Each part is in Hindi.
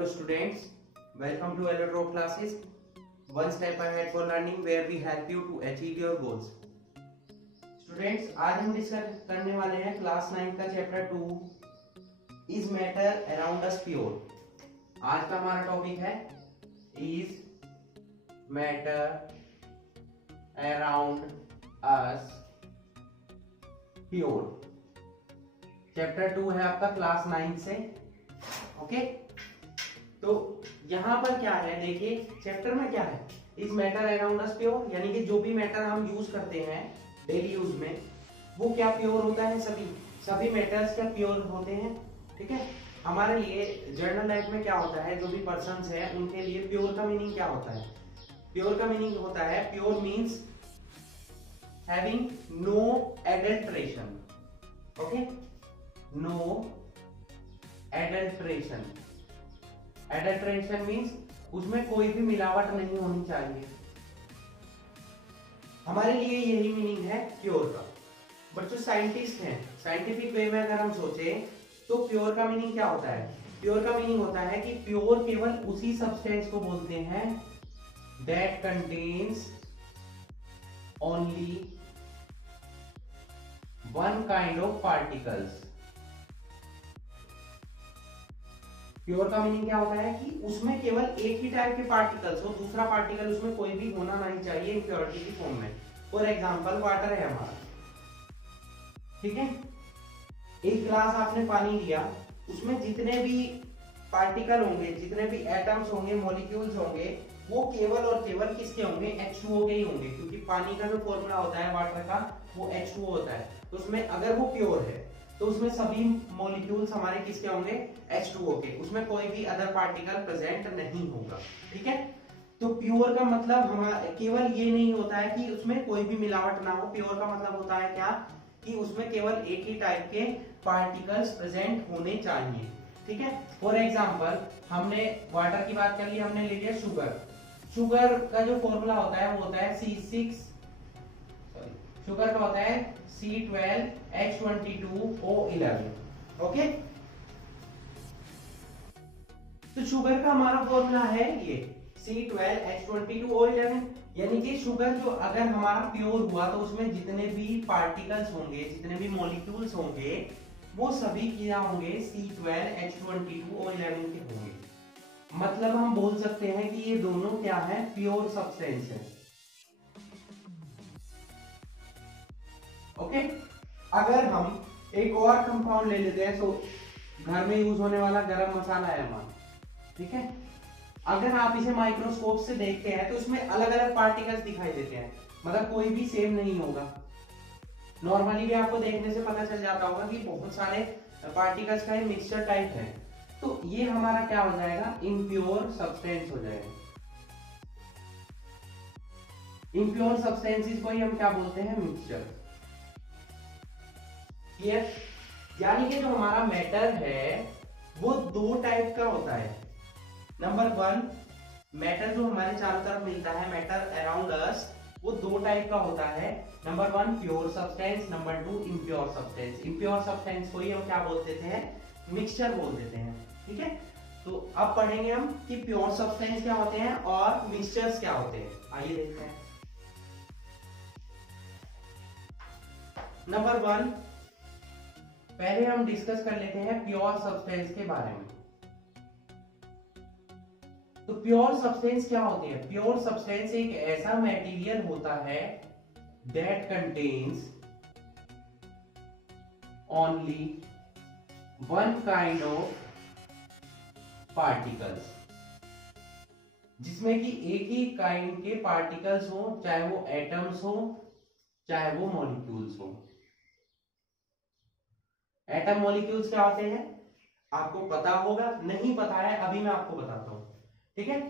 Hello students, welcome to Electro classes. One step ahead for learning where we help you to achieve your goals. Students, आज हम डिस्कस करने वाले हैं क्लास 9 का chapter 2 is matter around us pure. आज का हमारा टॉपिक है is matter around us pure. Chapter 2 है आपका क्लास 9 से। ओके, तो यहां पर क्या है, देखिए चैप्टर में क्या है, इस मैटर अराउंड अस प्योर, यानी कि जो भी मैटर हम यूज करते हैं डेली यूज में वो क्या प्योर होता है। सभी मैटर्स क्या प्योर होते हैं। ठीक है, हमारे लिए जर्नल लाइफ में क्या होता है, जो भी पर्सन्स हैं उनके लिए प्योर का मीनिंग क्या होता है। प्योर का मीनिंग होता है, pure means having no adulteration. Okay, no adulteration. Adulteration means उसमें कोई भी मिलावट नहीं होनी चाहिए। हमारे लिए यही मीनिंग है प्योर का। बट जो साइंटिस्ट हैं, साइंटिफिक वे में अगर हम सोचे तो प्योर का मीनिंग क्या होता है। प्योर का मीनिंग होता है कि प्योर केवल उसी सब्सटेंस को बोलते हैं that contains only one kind of particles. Pure का मीनिंग क्या होता है कि उसमें केवल एक ही टाइप के पार्टिकल्स हो, दूसरा पार्टिकल उसमें कोई भी होना नहीं चाहिए इम्प्योरिटी की फॉर्म में। फॉर एग्जांपल वाटर है हमारा, ठीक है, एक ग्लास आपने पानी लिया, उसमें जितने भी पार्टिकल होंगे, जितने भी एटम्स होंगे, मॉलिक्यूल्स होंगे, वो केवल और केवल किसके होंगे, H2O के ही होंगे, क्योंकि पानी का जो फॉर्मूला होता है वाटर का वो H2O होता है। तो उसमें अगर वो प्योर है तो उसमें सभी मॉलिक्यूल्स हमारे किसके होंगे, H2O के, उसमें कोई भी अदर पार्टिकल प्रेजेंट नहीं होगा। ठीक है, तो प्योर का मतलब हमारा केवल ये नहीं होता है कि उसमें कोई भी मिलावट ना हो। प्योर का मतलब होता है क्या, कि उसमें केवल एक ही टाइप के पार्टिकल्स प्रेजेंट होने चाहिए। ठीक है, फॉर एग्जाम्पल हमने वाटर की बात कर ली, हमने ले लिया शुगर। शुगर का जो फॉर्मूला होता है वो होता है शुगर का होता है C12H22O11। ओके, तो शुगर का हमारा फॉर्मूला है ये C12H22O11, यानी कि शुगर जो अगर हमारा प्योर हुआ तो उसमें जितने भी पार्टिकल्स होंगे, जितने भी मॉलिक्यूल्स होंगे, वो सभी क्या होंगे, C12H22O11 के होंगे। मतलब हम बोल सकते हैं कि ये दोनों क्या है, प्योर सब्सटेंस है। ओके, अगर हम एक और कंपाउंड ले लेते हैं, तो घर में यूज होने वाला गरम मसाला है हमारा, ठीक है, अगर आप इसे माइक्रोस्कोप से देखते हैं तो उसमें अलग अलग पार्टिकल्स दिखाई देते हैं, मतलब कोई भी सेम नहीं होगा। नॉर्मली भी आपको देखने से पता चल जाता होगा कि बहुत सारे पार्टिकल्स का मिक्सचर टाइप है। तो ये हमारा क्या हो जाएगा, इम्प्योर सब्सटेंस हो जाएगा। इम्प्योर सब्सटेंसेस को ही हम क्या बोलते हैं, मिक्सचर। क्लियर, यानी कि जो हमारा मैटर है वो दो टाइप का होता है। नंबर 1, मैटर जो हमारे चारों तरफ मिलता है, मैटर अराउंड अस, वो दो टाइप का होता है। Number 1 pure substance, number 2 impure substance. Impure substance को ही हम क्या बोल देते हैं, मिक्सचर बोल देते हैं। ठीक है, तो अब पढ़ेंगे हम कि प्योर सब्सटेंस क्या होते हैं और मिक्सचर्स क्या होते हैं। आइए देखते हैं। नंबर 1, पहले हम डिस्कस कर लेते हैं प्योर सब्सटेंस के बारे में। तो प्योर सब्सटेंस क्या होती है। प्योर सब्सटेंस एक ऐसा मटेरियल होता है that contains only one kind of particles, जिसमें कि एक ही काइंड के पार्टिकल्स हो, चाहे वो एटम्स हो चाहे वो मॉलिक्यूल्स हो। एटम मॉलिक्यूल्स क्या होते हैं आपको पता होगा, नहीं पता है अभी मैं आपको बताता हूं। ठीक है,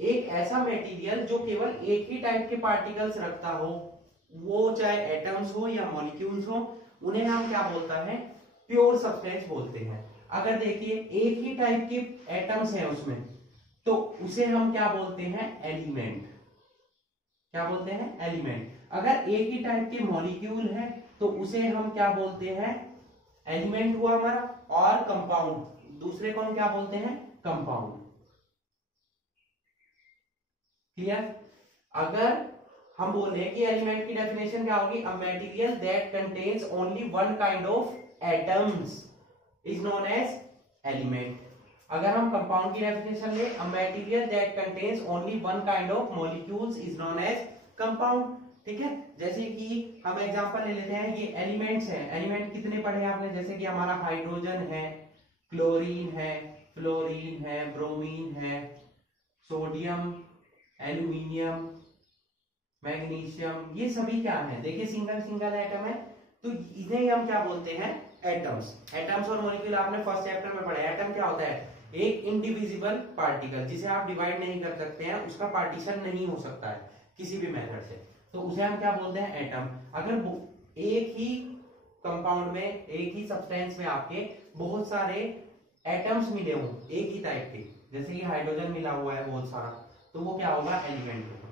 एक ऐसा मटेरियल जो केवल एक ही टाइप के पार्टिकल्स रखता हो, वो चाहे एटम्स हो या मॉलिक्यूल्स हो, उन्हें हम क्या बोलता है, प्योर सब्सटेंस बोलते हैं। अगर देखिए एक ही टाइप के एटम्स हैं उसमें, तो उसे हम क्या बोलते हैं, एलिमेंट। क्या बोलते हैं, एलिमेंट। अगर एक ही टाइप के मॉलिक्यूल है तो उसे हम क्या बोलते हैं, एलिमेंट हुआ हमारा। और कंपाउंड, दूसरे को हम क्या बोलते हैं, कंपाउंड। क्लियर। अगर हम बोले कि एलिमेंट की डेफिनेशन क्या होगी, a material that contains only one kind of atoms is known as element. अगर हम कंपाउंड की डेफिनेशन ले, a material that contains only one kind of molecules is known as compound. ठीक है, जैसे कि हम एग्जांपल ले लेते हैं, ये एलिमेंट्स हैं। एलिमेंट कितने पढ़े हैं आपने, जैसे कि हमारा हाइड्रोजन है, क्लोरीन है, फ्लोरीन है, ब्रोमीन है, सोडियम, एल्यूमिनियम, मैग्नीशियम, ये सभी क्या है, देखिए सिंगल सिंगल एटम है, तो इन्हें हम क्या बोलते हैं, एटम्स। एटम्स और मॉलिक्यूल आपने फर्स्ट चैप्टर में पढ़ा है। एटम क्या होता है, एक इंडिविजिबल पार्टिकल जिसे आप डिवाइड नहीं कर सकते हैं, उसका पार्टीशन नहीं हो सकता है किसी भी मेथड से, तो उसे हम क्या बोलते हैं, एटम। अगर एक ही कंपाउंड में, एक ही सब्सटेंस में आपके बहुत सारे एटम्स मिले हों एक ही टाइप के, जैसे कि हाइड्रोजन मिला हुआ है बहुत सारा, तो वो क्या होगा, एलिमेंट होगा।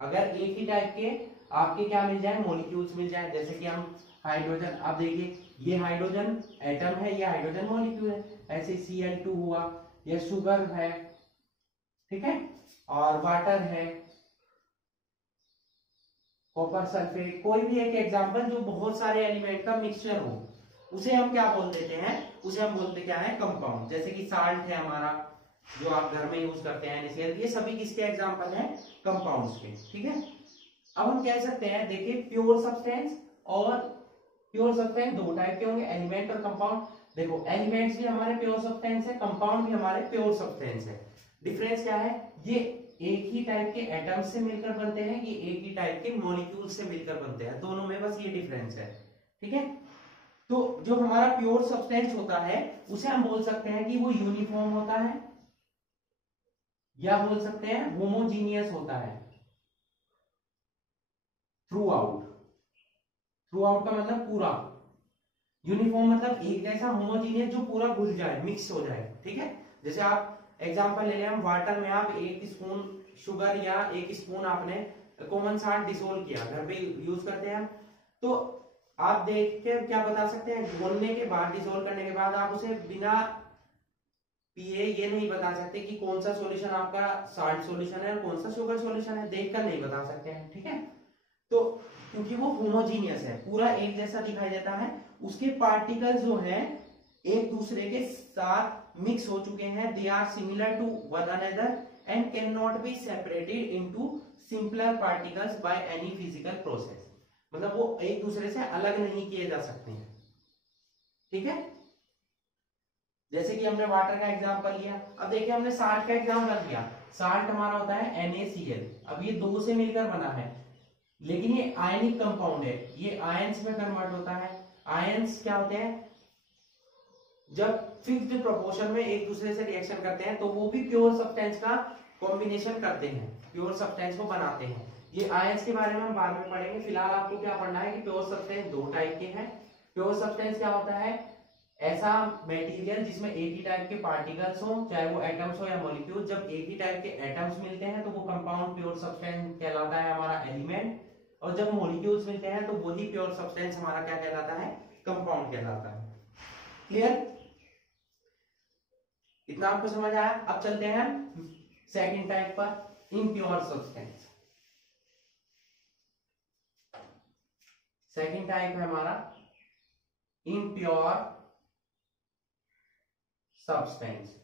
अगर एक ही टाइप के आपके क्या मिल जाए, मॉलिक्यूल्स मिल जाए, जैसे कि हम हाइड्रोजन, आप देखिए ये हाइड्रोजन एटम है, ये हाइड्रोजन मॉलिक्यूल है, ऐसे Cl2 हुआ, ये शुगर है, ठीक है, और वाटर है, कॉपर सल्फेट, कोई भी एक एग्जांपल जो बहुत सारे एलिमेंट का मिक्सचर हो, उसे हम क्या बोल देते हैं, उसे हम बोलते क्या है, कंपाउंड। जैसे कि साल्ट है हमारा, जो आप घर में यूज करते हैं, NaCl, ये सभी किसके एग्जांपल हैं, कंपाउंड्स के। ठीक है, अब हम कह सकते हैं, देखिए प्योर सब्सटेंस और प्योर सब्सटेंस दो टाइप के होंगे, एलिमेंट और कंपाउंड। देखो एलिमेंट्स भी हमारे प्योर सब्सटेंस है, कंपाउंड भी हमारे प्योर सब्सटेंस है। डिफरेंस क्या है, ये एक ही टाइप के एटम्स से मिलकर बनते हैं, ये एक ही टाइप के मॉलिक्यूल से मिलकर बनते हैं, दोनों में बस ये डिफरेंस है। ठीक है, तो जो हमारा प्योर सब्सटेंस होता है उसे हम बोल सकते हैं कि वो यूनिफॉर्म होता है, या बोल सकते हैं होमोजीनियस होता है थ्रू आउट। थ्रू आउट का मतलब पूरा, यूनिफॉर्म मतलब एक जैसा, होमोजीनियस जो पूरा घुल जाए, मिक्स हो जाए। ठीक है, जैसे आप एग्जांपल ले लें, हम वाटर में आप एक स्पून शुगर या एक स्पून आपने कॉमन साल्ट डिसोल्व किया, घर पे यूज करते हैं, तो आप देख के क्या बता सकते हैं, घोलने के बाद, डिसोल्व करने के बाद आप उसे बिना पिए ये नहीं बता सकते कि कौन सा सॉल्यूशन आपका साल्ट सॉल्यूशन है और कौन सा शुगर सॉल्यूशन है, देखकर नहीं बता सकते हैं। ठीक है, तो क्योंकि वो होमोजीनियस है, पूरा एक जैसा दिखाई देता है, उसके पार्टिकल्स जो हैं एक दूसरे के साथ मिक्स हो चुके हैं, they are similar to one another and can not be separated into simpler particles by any physical process, मतलब वो एक दूसरे से अलग नहीं किए जा सकते हैं। ठीक है, जैसे कि हमने वाटर का एग्जांपल लिया, अब देखिए हमने साल्ट का एग्जांपल लिया। साल्ट हमारा होता है NaCl, अब ये दो से मिलकर बना है, लेकिन ये आयनिक कंपाउंड है, ये आयंस में कन्वर्ट होता है। आयंस क्या होते हैं, जब फिक्स्ड प्रोपोर्शन में एक दूसरे से रिएक्शन करते हैं तो वो भी प्योर सब्सटेंस का कॉम्बिनेशन करते हैं, प्योर सब्सटेंस को बनाते हैं। ये आयंस के बारे में हम बाद में पढ़ेंगे, फिलहाल आपको क्या पढ़ना है कि प्योर सब्सटेंस दो टाइप के हैं। प्योर सब्सटेंस क्या होता है, ऐसा मटेरियल जिसमें एक ही टाइप के पार्टिकल्स हो, चाहे वो एटम्स हो या मॉलिक्यूल, जब एक ही टाइप के एटम्स मिलते हैं तो वो कंपाउंड प्योर सब्सटेंस कहलाता है, हमारा एलिमेंट, और जब मॉलिक्यूल्स मिलते हैं तो वही प्योर सब्सटेंस हमारा क्या कहलाता है, कंपाउंड कहलाता है। क्लियर, इतना आपको समझ आया। अब चलते हैं सेकंड टाइप पर, इम्प्योर सब्सटेंस। सेकंड टाइप है हमारा इम्प्योर सब्सटेंस,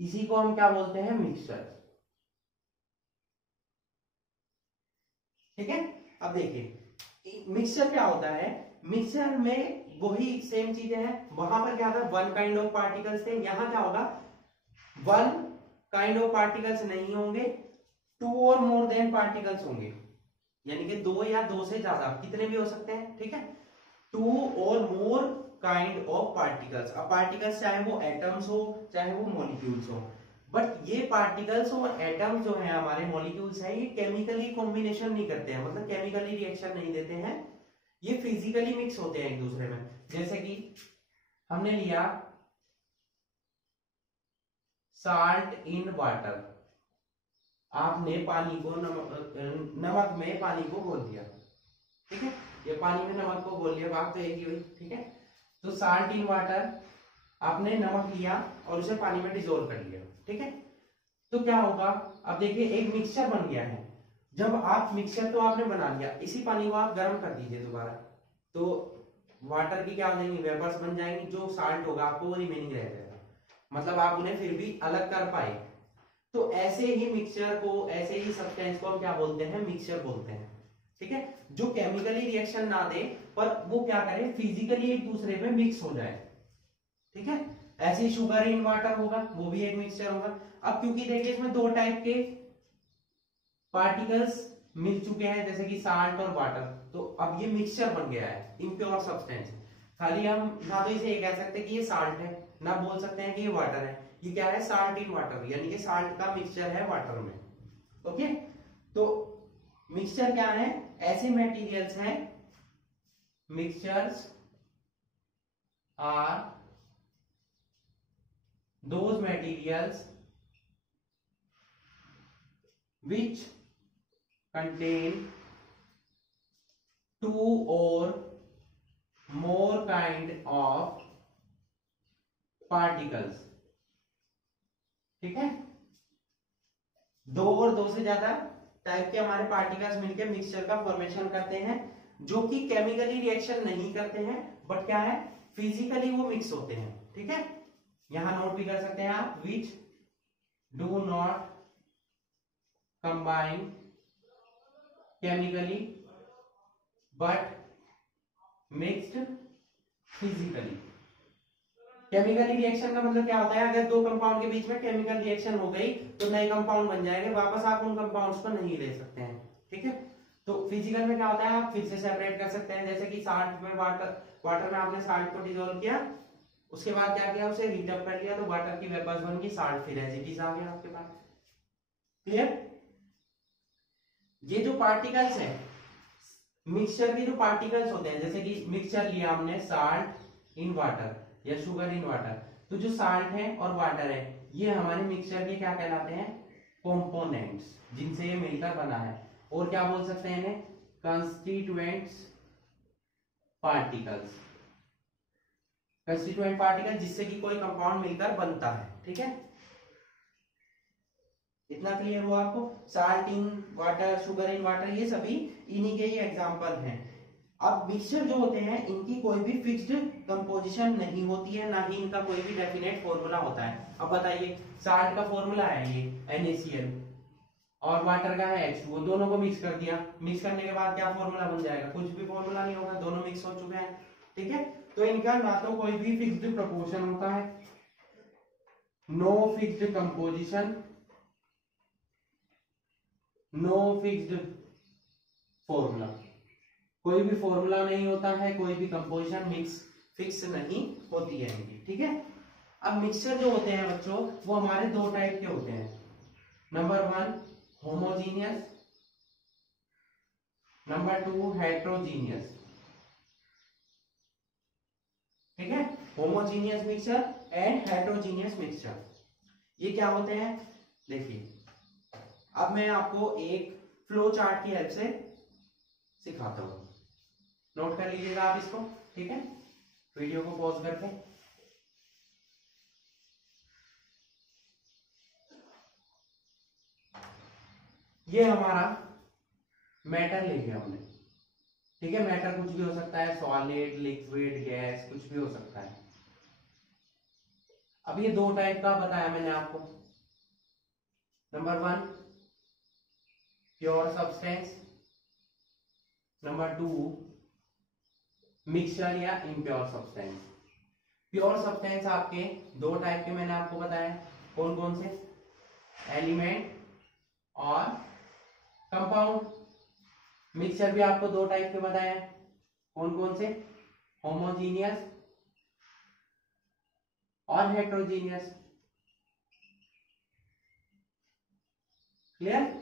इसी को हम क्या बोलते हैं, मिक्सचर। ठीक है, अब देखिए मिक्सचर क्या होता है, मिक्सचर में वही सेम चीजें हैं, वहां पर क्या था, वन काइंड ऑफ पार्टिकल्स थे, यहां क्या होगा, वन काइंड ऑफ पार्टिकल्स नहीं होंगे, टू और मोर देन पार्टिकल्स होंगे, यानी कि दो या दो से ज्यादा, कितने भी हो सकते हैं। ठीक है, टू और मोर काइंड ऑफ पार्टिकल्स। अब पार्टिकल्स चाहे वो एटम्स हो चाहे वो मॉलिक्यूल्स हो, बट ये पार्टिकल्स और एटम्स जो है हमारे मॉलिक्यूल्स हैं, ये केमिकली कॉम्बिनेशन नहीं करते हैं, मतलब केमिकली रिएक्शन नहीं देते हैं, ये फिजिकली मिक्स होते हैं एक दूसरे में। जैसे कि हमने लिया साल्ट इन वाटर, आपने पानी को नमक में पानी को घोल दिया। ठीक है, ये पानी में नमक को घोल लिया, बात तो एक ही हुई। ठीक है, तो साल्ट इन वाटर, आपने नमक लिया और उसे पानी में डिसोल्व कर लिया। ठीक है, तो क्या होगा, अब देखिए एक मिक्सचर बन गया है। जब आप मिक्सचर तो आपने बना लिया, इसी पानी को आप गर्म कर दीजिए दोबारा, तो वाटर की क्या हो जाएंगी, वेपर्स बन जाएंगी, जो साल्ट होगा आपको वो रिमेनिंग रह जाएगा, मतलब आप उन्हें फिर भी अलग कर पाए। तो ऐसे ही मिक्सचर को, ऐसे ही सब्सटेंस को हम क्या बोलते हैं, मिक्सचर बोलते हैं। ठीक है, जो केमिकली रिएक्शन ना दे पर वो क्या करे, फिजिकली एक दूसरे में मिक्स हो जाए। ठीक है, ऐसे ही शुगर इन वाटर होगा, वो भी एक मिक्सचर होगा। अब क्योंकि देखिए इसमें दो टाइप के पार्टिकल्स मिल चुके हैं, जैसे कि साल्ट और वाटर, तो अब ये मिक्सचर बन गया है, इम्प्योर सब्सटेंस। खाली हम ना तो इसे ये कह सकते कि ये साल्ट है, ना बोल सकते हैं कि ये वाटर है, ये क्या है, साल्ट इन वाटर, यानी कि साल्ट का मिक्सचर है वाटर में। ओके, तो मिक्सचर क्या है, ऐसे मटेरियल्स हैं, mixtures are those materials which contain two or more kind of particles। ठीक है, दो और दो से ज्यादा टाइप के हमारे पार्टिकल्स मिलकर मिक्सचर का फॉर्मेशन करते हैं, जो कि केमिकली रिएक्शन नहीं करते हैं, बट क्या है, फिजिकली वो मिक्स होते हैं। ठीक है, यहां नोट भी कर सकते हैं आप, which do not combine chemically but mixed physically. Chemically reaction का मतलब क्या होता है, अगर दो कंपाउंड के बीच में केमिकल रिएक्शन हो गई तो नए कंपाउंड बन जाएंगे, वापस आप उन कंपाउंड्स को नहीं ले सकते हैं। ठीक है, तो फिजिकल में क्या होता है, आप फिर से सेपरेट कर सकते हैं, जैसे कि साल्ट में वाटर में आपने साल्ट को डिसॉल्व किया, उसके बाद क्या किया, उसे हीट अप कर लिया, तो वाटर की वेपर्स बन गई, साल्ट फिर एज इट इज आ गया आपके पास। क्लियर, ये जो पार्टिकल्स हैं, मिक्सचर के जो पार्टिकल्स होते हैं, जैसे कि मिक्सचर लिया हमने साल्ट इन वाटर या शुगर इन वाटर, तो जो साल्ट है और वाटर है, ये हमारे मिक्सचर के क्या कहलाते हैं, कंपोनेंट्स, जिनसे ये मिलकर बना है। और क्या बोल सकते हैं इन्हें, कंस्टिट्यूएंट्स पार्टिकल्स, कंस्टिट्यूएंट पार्टिकल जिससे कि कोई कंपाउंड मिलकर बनता है। ठीक है, इतना क्लियर हुआ आपको, salt in water, sugar in water, ये सभी इन्हीं के ही एग्जांपल हैं। अब मिक्सचर जो होते हैं, इनकी कोई भी फिक्स्ड कंपोजिशन नहीं होती है, ना ही इनका कोई भी डेफिनेट फॉर्मूला होता है। अब बताइए, साल्ट का फॉर्मूला है ये NaCl और वाटर का है H2O, दोनों को मिक्स कर दिया, मिक्स करने के बाद क्या फॉर्मूला बन जाएगा, कुछ भी फॉर्मूला नहीं होगा, दोनों मिक्स हो चुके हैं। ठीक है, तो इनका ना तो कोई भी फिक्स्ड प्रोपोर्शन होता है, no fixed composition, no fixed formula, कोई भी फॉर्मूला नहीं होता है, कोई भी कंपोजिशन मिक्स फिक्स नहीं होती है इनकी। ठीक है, अब मिक्सचर जो होते हैं बच्चों, वो हमारे दो टाइप के होते हैं। Number 1 homogeneous, number 2 heterogeneous. ठीक है, homogeneous mixture and heterogeneous mixture, ये क्या होते हैं, देखिए अब मैं आपको एक फ्लो चार्ट की हेल्प से सिखाता हूं, नोट कर लीजिएगा आप इसको। ठीक है, वीडियो को पॉज करके, ये हमारा मैटर ले लिया हमने। ठीक है, मैटर कुछ भी हो सकता है, सॉलिड, लिक्विड, गैस, कुछ भी हो सकता है। अब ये दो टाइप का बताया मैंने आपको, number 1 pure substance, number 2 mixture या इम्प्योर सब्सटेंस। प्योर सब्सटेंस आपके दो टाइप के मैंने आपको बताया, कौन कौन से, एलिमेंट और कंपाउंड। मिक्सचर भी आपको दो टाइप के बताए, कौन कौन से, होमोजीनियस और हेट्रोजीनियस। क्लियर,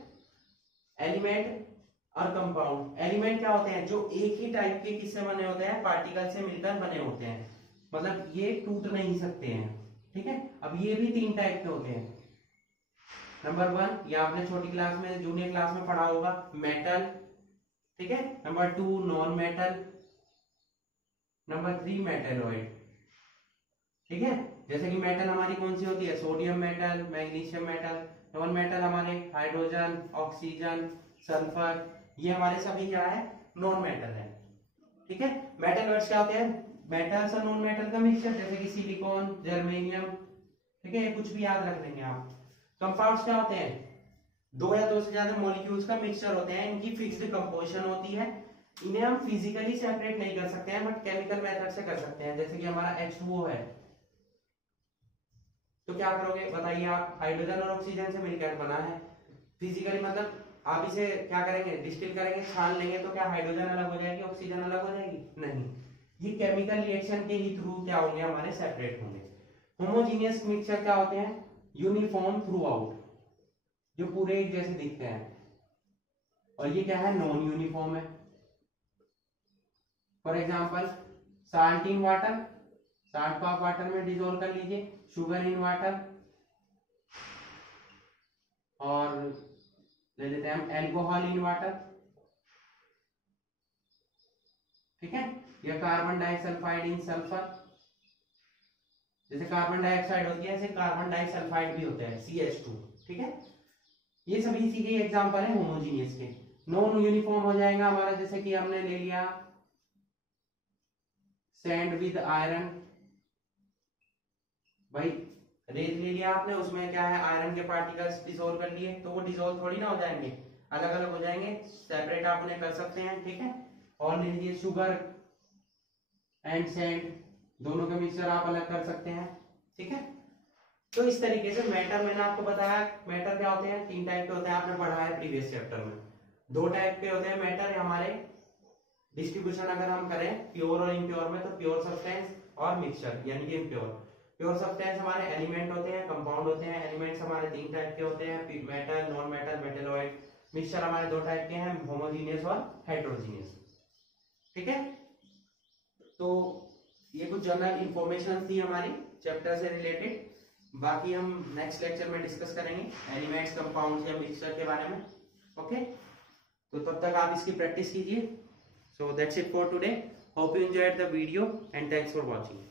एलिमेंट और कंपाउंड। एलिमेंट क्या होते हैं, जो एक ही टाइप के किससे बने होते हैं, पार्टिकल से मिलकर बने होते हैं, मतलब ये टूट नहीं सकते हैं। ठीक है, अब ये भी तीन टाइप के होते हैं। नंबर 1 ये आपने छोटी क्लास में, जूनियर क्लास में पढ़ा होगा, मेटल। ठीक है, number 2 non metal, number 3 metalloid. ठीक है, जैसे कि मेटल हमारी कौन सी होती है, sodium metal, magnesium metal, non metal हमारे हाइड्रोजन, ऑक्सीजन, सल्फर, ये हमारे सभी क्या है, नॉन मेटल है। ठीक है, मेटल वर्ड्स क्या होते हैं, मेटल्स और नॉन मेटल का मिक्सचर, जैसे कि सिलिकॉन, जर्मेनियम। ठीक है, ये कुछ भी याद रख लेंगे आप। कंपाउंड्स क्या होते हैं, दो या दो से ज्यादा मॉलिक्यूल्स का मिक्सचर होते हैं, इनकी फिक्स्ड कंपोजिशन होती है, इन्हें हम फिजिकली सेपरेट नहीं कर सकते हैं बट केमिकल मेथड से कर सकते हैं। जैसे कि हमारा H2O है, तो क्या करोगे बताइए आप, हाइड्रोजन और ऑक्सीजन से मिलकर बना है। फिजिकली मतलब आप इसे क्या करेंगे, डिस्टिल करेंगे, छान लेंगे, तो क्या हाइड्रोजन अलग हो जाएगी, ऑक्सीजन अलग हो जाएगी, नहीं, ये केमिकल रिएक्शन के ही थ्रू क्या होंगे, हमारे सेपरेट होंगे। होमोजीनियस मिक्सचर क्या होते हैं, यूनिफॉर्म थ्रू आउट, जो पूरे एक जैसे दिखते हैं, और ये क्या है, नॉन यूनिफॉर्म है। For example salt in water, salt को आप वाटर में डिजोल्व कर लीजिए, शुगर इन वाटर, और ले लेते हैं हम एल्कोहल इन वाटर। ठीक है, या कार्बन डाइसल्फाइड इन सल्फर, जैसे कार्बन डाइऑक्साइड होती है ऐसे कार्बन डाइसल्फाइड भी होता है CH2। ठीक है, ये सभी इसी के एग्जांपल है होमोजीनियस के। नॉन यूनिफॉर्म हो जाएगा हमारा, जैसे कि हमने ले लिया सैंड विद आयरन, भाई रेत ले लिया आपने, उसमें क्या है, आयरन के पार्टिकल्स डिसॉल्व कर लिए, तो वो डिसॉल्व थोड़ी ना हो जाएंगे, अलग अलग हो जाएंगे, सेपरेट आप उन्हें कर सकते हैं। ठीक है, और ले लीजिए शुगर एंड सैंड, दोनों का मिक्सचर आप अलग कर सकते हैं। ठीक है, तो इस तरीके से मैटर मैंने आपको बताया, मैटर क्या होते हैं, तीन टाइप के होते हैं, आपने पढ़ा है प्रीवियस चैप्टर में। दो टाइप के होते हैं मैटर हमारे, डिस्ट्रीब्यूशन अगर हम करें प्योर और इम्प्योर में, तो प्योर सब्सटेंस और मिक्सचर यानी कि इम्प्योर। प्योर सब्सटेंस हमारे एलिमेंट होते हैं, कंपाउंड होते हैं, एलिमेंट्स हमारे तीन टाइप के होते हैं, metal, non metal, metalloid. Mixture हमारे दो टाइप के हैं, होमोजीनियस और हेटेरोजीनियस। ठीक है, तो ये कुछ जनरल इंफॉर्मेशन थी हमारी चैप्टर से रिलेटेड, बाकी हम नेक्स्ट लेक्चर में डिस्कस करेंगे एलिमेंट्स, कंपाउंड्स या मिक्सचर के बारे में। ओके, तो तब तक आप इसकी प्रैक्टिस कीजिए। So that's it for today, hope you enjoyed the video and thanks for watching.